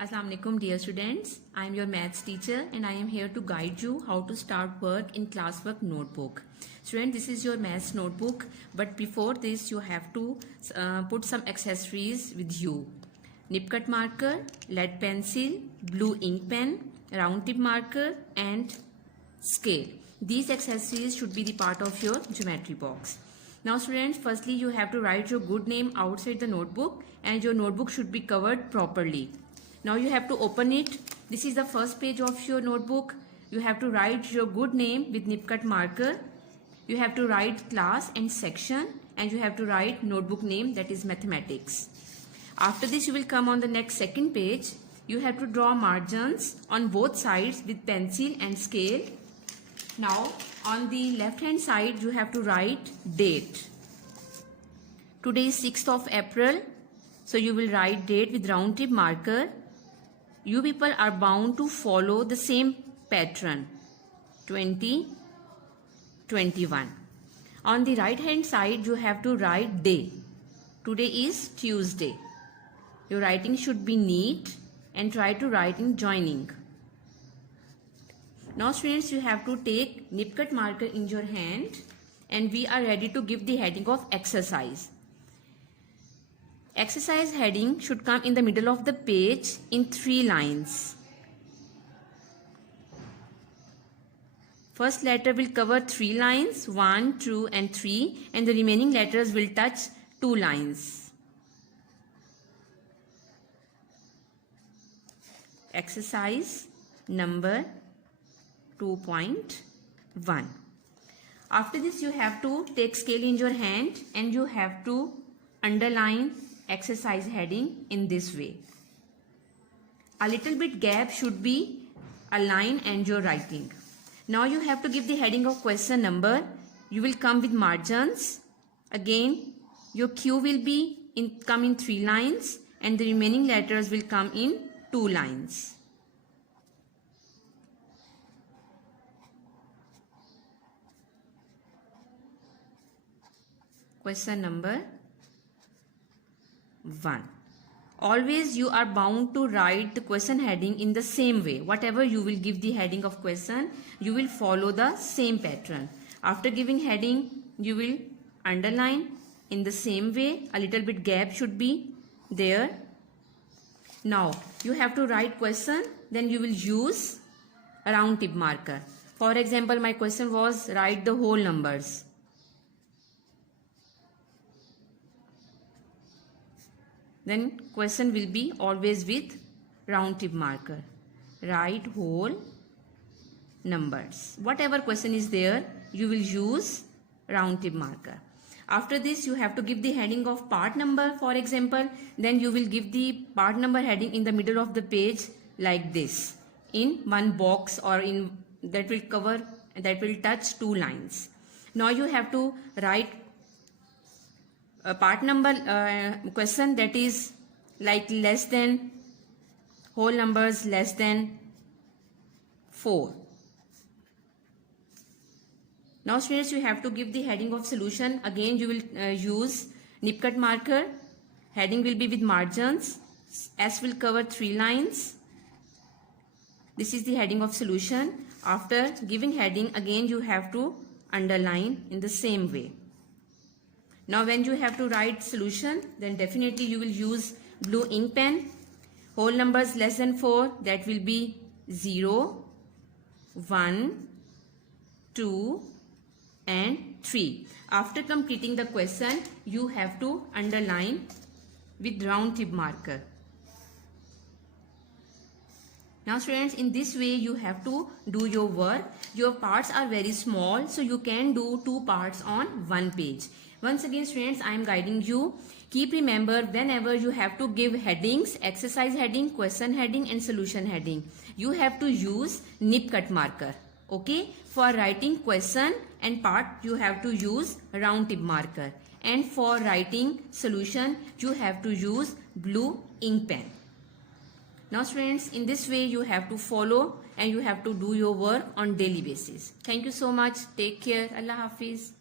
Assalamu alaikum dear students. I am your maths teacher and I am here to guide you how to start work in classwork notebook. Student, this is your maths notebook, but before this you have to put some accessories with you. Nip cut marker, lead pencil, blue ink pen, round tip marker and scale. These accessories should be the part of your geometry box. Now students, firstly you have to write your good name outside the notebook and your notebook should be covered properly. Now you have to open it. This is the first page of your notebook. You have to write your good name with nip cut marker. You have to write class and section and you have to write notebook name, that is mathematics. After this you will come on the next second page. You have to draw margins on both sides with pencil and scale. Now on the left hand side you have to write date. Today is 6th of April. So you will write date with round tip marker. You people are bound to follow the same pattern 2021. On the right hand side you have to write day. Today is Tuesday. Your writing should be neat and try to write in joining. Now students, you have to take nip cut marker in your hand and we are ready to give the heading of exercise. Exercise heading should come in the middle of the page in 3 lines. First letter will cover 3 lines, 1, 2 and 3, and the remaining letters will touch 2 lines. Exercise number 2.1. After this you have to take scale in your hand and you have to underline exercise heading in this way. A little bit gap should be a line and your writing. Now you have to give the heading of question number. You will come with margins. Again your Q will be come in 3 lines and the remaining letters will come in 2 lines. Question number 1. Always you are bound to write the question heading in the same way. Whatever you will give the heading of question, you will follow the same pattern. After giving heading, you will underline in the same way. A little bit gap should be there. Now you have to write question, then you will use a round tip marker. For example, my question was write the whole numbers. Then question will be always with round tip marker. Write whole numbers. Whatever question is there, you will use round tip marker. After this, you have to give the heading of part number, for example. Then you will give the part number heading in the middle of the page like this, in one box or in that will cover, that will touch 2 lines. Now you have to write a part number question, that is like less than, whole numbers less than 4. Now students, you have to give the heading of solution. Again you will use nip cut marker. Heading will be with margins. S will cover 3 lines. This is the heading of solution. After giving heading, again you have to underline in the same way. Now when you have to write solution, then definitely you will use blue ink pen. Whole numbers less than 4, that will be 0, 1, 2 and 3. After completing the question, you have to underline with round tip marker. Now students, in this way you have to do your work. Your parts are very small, so you can do 2 parts on 1 page. Once again students, I am guiding you. Keep remember, whenever you have to give headings, exercise heading, question heading and solution heading, you have to use nip cut marker. Okay, for writing question and part you have to use round tip marker, and for writing solution you have to use blue ink pen. Now students, in this way you have to follow and you have to do your work on daily basis. Thank you so much. Take care. Allah Hafiz.